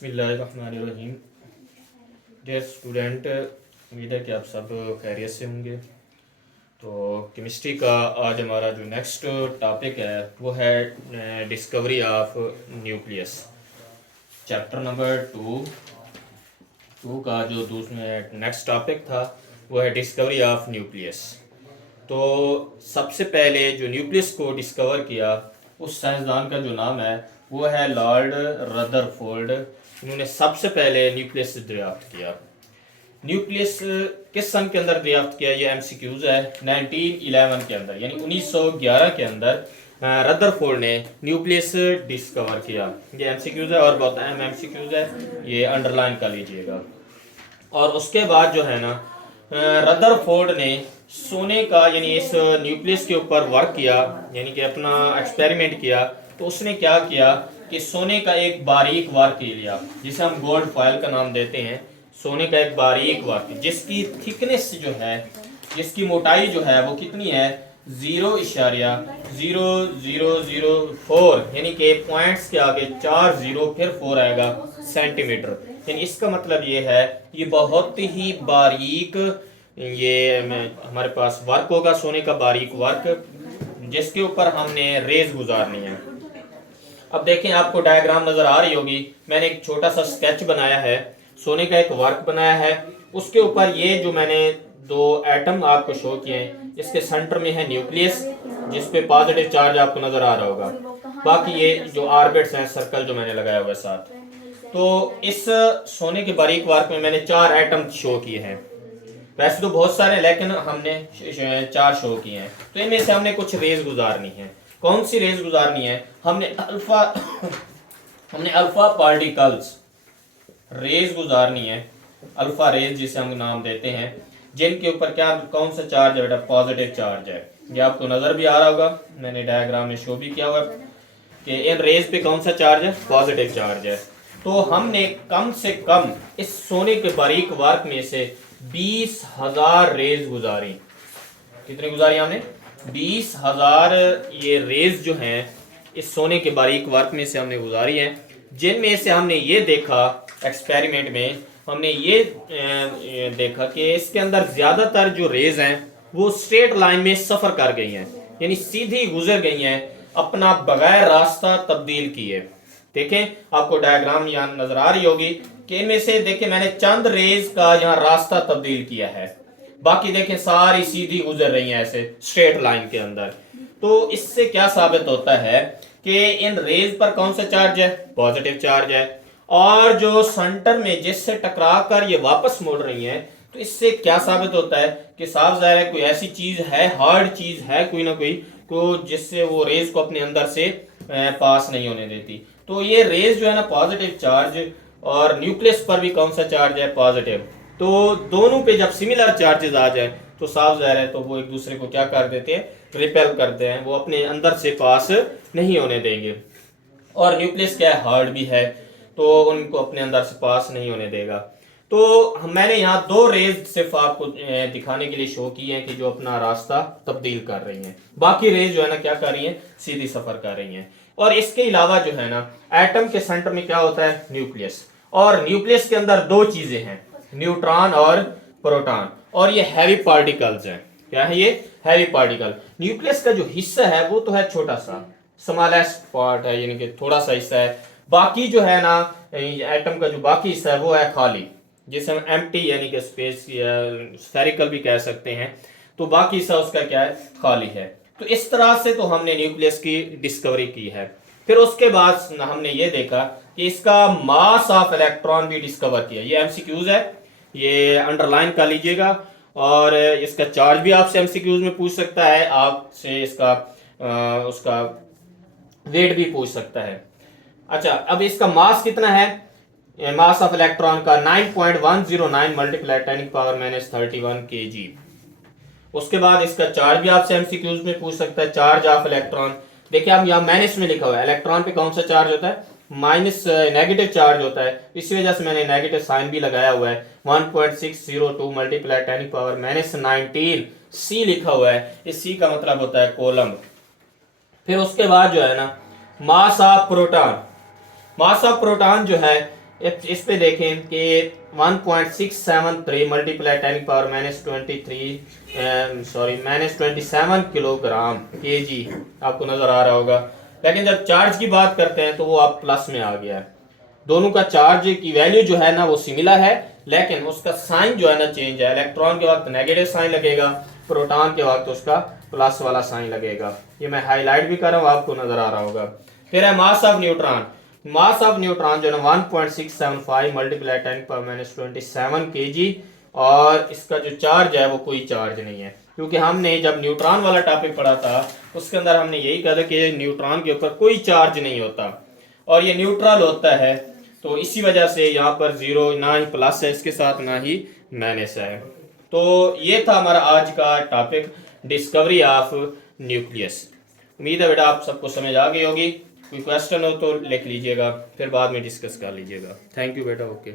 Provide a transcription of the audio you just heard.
बिस्मिल्लाहिर्रहमानिर्रहीम। Dear student, उम्मीद है कि आप सब खैरियत से होंगे। तो केमिस्ट्री का आज हमारा जो नेक्स्ट टॉपिक है वो है discovery of nucleus. Chapter number two का जो दूसरा नेक्स्ट टॉपिक था वो है डिस्कवरी ऑफ न्यूक्लियस। तो सबसे पहले जो न्यूक्लियस को डिस्कवर किया उस साइंसदान का जो नाम है वो है लॉर्ड रदरफोर्ड। इन्होंने सबसे पहले न्यूक्लियस दरियाफ्त किया। न्यूक्लियस किस सन के अंदर दरियाफ्त किया, ये एमसीक्यूज है। 1911 के अंदर यानी 1911 के अंदर रदरफोर्ड ने न्यूक्लियस डिस्कवर किया। ये एमसीक्यूज है और बहुत अहम एमसीक्यूज है, ये अंडरलाइन कर लीजिएगा। और उसके बाद जो है ना रदरफोर्ड ने सोने का यानी इस न्यूक्लियस के ऊपर वर्क किया, यानी कि अपना एक्सपेरिमेंट किया। तो उसने क्या किया कि सोने का एक बारीक वार्क लिया जिसे हम गोल्ड फॉयल का नाम देते हैं। सोने का एक बारीक वार्क जिसकी थिकनेस जो है, जिसकी मोटाई जो है वो कितनी है, 0.0004 यानी कि पॉइंट्स के आगे 4 जीरो फिर 4 आएगा सेंटीमीटर। यानी इसका मतलब ये है ये बहुत ही बारीक ये हमारे पास वर्क होगा, सोने का बारीक वर्क जिसके ऊपर हमने रेज गुजारनी है। अब देखें, आपको डायग्राम नजर आ रही होगी। मैंने एक छोटा सा स्केच बनाया है, सोने का एक वर्क बनाया है। उसके ऊपर ये जो मैंने दो एटम आपको शो किए हैं, इसके सेंटर में है न्यूक्लियस जिसपे पॉजिटिव चार्ज आपको नजर आ रहा होगा। बाकी ये जो ऑर्बिट्स हैं, सर्कल जो मैंने लगाया हुआ है साथ। तो इस सोने के बारीक वर्क में मैंने 4 एटम शो किए हैं। वैसे तो बहुत सारे, लेकिन हमने 4 शो किए हैं। तो इनमें से हमने कुछ रेज गुजारनी है। कौन सी रेज गुजारनी है? हमने अल्फा पार्टिकल्स रेज गुजारनी है। अल्फा रेज जिसे हम नाम देते हैं, जिनके ऊपर क्या कौन सा चार्ज है बेटा, पॉजिटिव चार्ज है। ये आपको नजर भी आ रहा होगा, मैंने डायग्राम में शो भी किया हुआ है कि इन रेज पे कौन सा चार्ज है, पॉजिटिव चार्ज है। तो हमने कम से कम इस सोने के बारीक वर्क में से 20,000 रेज गुजारी। कितनी गुजारी हमने? 20,000 ये रेज जो हैं इस सोने के बारीक वर्क में से हमने गुजारी हैं, जिनमें से हमने ये देखा एक्सपेरिमेंट में, हमने ये देखा कि इसके अंदर ज्यादातर जो रेज हैं वो स्ट्रेट लाइन में सफर कर गई हैं, यानी सीधी गुजर गई हैं, अपना बगैर रास्ता तब्दील किए। देखें, आपको डायग्राम यहाँ नजर आ रही होगी कि इनमें से देखें मैंने चंद रेज का यहाँ रास्ता तब्दील किया है, बाकी देखें सारी सीधी गुजर रही हैं ऐसे स्ट्रेट लाइन के अंदर। तो इससे क्या साबित होता है कि इन रेज पर कौन सा चार्ज है, पॉजिटिव चार्ज है। और जो सेंटर में जिससे टकरा कर ये वापस मुड़ रही हैं, तो इससे क्या साबित होता है कि साफ जाहिर है कोई ऐसी चीज है, हार्ड चीज है कोई ना कोई, को जिससे वो रेज को अपने अंदर से पास नहीं होने देती। तो ये रेज जो है ना पॉजिटिव चार्ज, और न्यूक्लियस पर भी कौन सा चार्ज है, पॉजिटिव। तो दोनों पे जब सिमिलर चार्जेस आ जाए तो साफ जाहिर है तो वो एक दूसरे को क्या कर देते हैं, रिपेल करते हैं, वो अपने अंदर से पास नहीं होने देंगे। और न्यूक्लियस क्या है, हार्ड भी है, तो उनको अपने अंदर से पास नहीं होने देगा। तो मैंने यहाँ 2 रेज सिर्फ आपको दिखाने के लिए शो की हैं कि जो अपना रास्ता तब्दील कर रही हैं। बाकी रेज जो है ना क्या कर रही हैं, सीधी सफर कर रही हैं। और इसके अलावा जो है ना एटम के सेंटर में क्या होता है, न्यूक्लियस। और न्यूक्लियस के अंदर 2 चीजें हैं, न्यूट्रॉन और प्रोटॉन, और ये हैवी पार्टिकल्स हैं। क्या है ये, हैवी पार्टिकल। न्यूक्लियस का जो हिस्सा है वो तो है छोटा सा, स्मॉलेस्ट पार्ट है, यानी कि थोड़ा सा हिस्सा है। बाकी जो है ना एटम का जो बाकी हिस्सा है वो है खाली, जिसे हम एम्प्टी यानी कि स्पेस या स्फेरिकल भी कह सकते हैं। तो बाकी हिस्सा उसका क्या है, खाली है। तो इस तरह से तो हमने न्यूक्लियस की डिस्कवरी की है। फिर उसके बाद हमने ये देखा कि इसका मास ऑफ इलेक्ट्रॉन भी डिस्कवर किया। ये एमसीक्यूज है, ये अंडरलाइन कर लीजिएगा। और इसका चार्ज भी आपसे एमसीक्यूज में पूछ सकता है, आपसे इसका उसका वेट भी पूछ सकता है। अच्छा, अब इसका मास कितना है, मास ऑफ इलेक्ट्रॉन का 9.109 मल्टीप्लाई 10⁻31 kg। उसके बाद इसका चार्ज भी आपसे एमसीक्यूज में पूछ सकता है, चार्ज ऑफ इलेक्ट्रॉन। देखिए अब यहाँ माइनस में लिखा हुआ है, इलेक्ट्रॉन पे कौन सा चार्ज होता है, माइनस नेगेटिव चार्ज होता है, इसी वजह से मैंने नेगेटिव साइन भी लगाया हुआ है। 1.602 मल्टीप्लाई 10⁻19 C लिखा हुआ है, इस C का मतलब होता है कोलम्ब। फिर उसके बाद जो है ना mass of proton, mass of proton जो है इस पे देखें कि 1.673 मल्टीप्लाई 10 पावर -27 किलोग्राम केजी आपको नजर आ रहा होगा। लेकिन जब चार्ज की बात करते हैं तो वो आप प्लस में आ गया है। दोनों का चार्ज की वैल्यू जो है ना वो सिमिलर है, लेकिन उसका साइन जो है ना चेंज है। इलेक्ट्रॉन के वक्त नेगेटिव साइन लगेगा, प्रोटॉन के वक्त उसका प्लस वाला साइन लगेगा। ये मैं हाईलाइट भी कर रहा हूँ, आपको नजर आ रहा होगा। फिर है mass of neutron. Mass of neutron जो है 1.675 मल्टीप्लाई 10 पावर -27 केजी, और इसका जो चार्ज है वो कोई चार्ज नहीं है, क्योंकि हमने जब न्यूट्रॉन वाला टॉपिक पढ़ा था उसके अंदर हमने यही कहा था कि न्यूट्रॉन के ऊपर कोई चार्ज नहीं होता और ये न्यूट्रल होता है। तो इसी वजह से यहाँ पर जीरो, ना ही प्लस है इसके साथ ना ही माइनस है। तो ये था हमारा आज का टॉपिक, डिस्कवरी ऑफ न्यूक्लियस। उम्मीद है बेटा आप सबको समझ आ गई होगी। कोई क्वेश्चन हो तो लिख लीजिएगा, फिर बाद में डिस्कस कर लीजिएगा। थैंक यू बेटा, ओके।